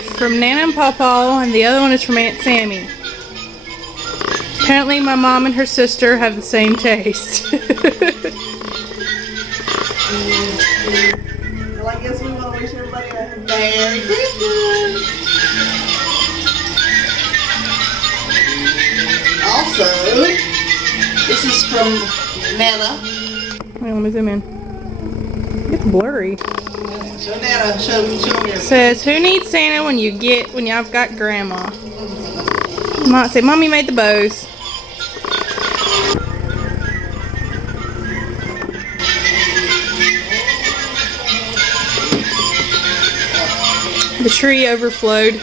gift from Nana and Pawpaw, and the other one is from Aunt Sammy. Apparently my mom and her sister have the same taste. Well, I guess we want to wish everybody a Merry Christmas. Also, this is from Nana. Wait, let me zoom in. It's blurry. So Nana, show me your. Says, who needs Santa when y'all got Grandma? Might say, Mommy made the bows. The tree overflowed.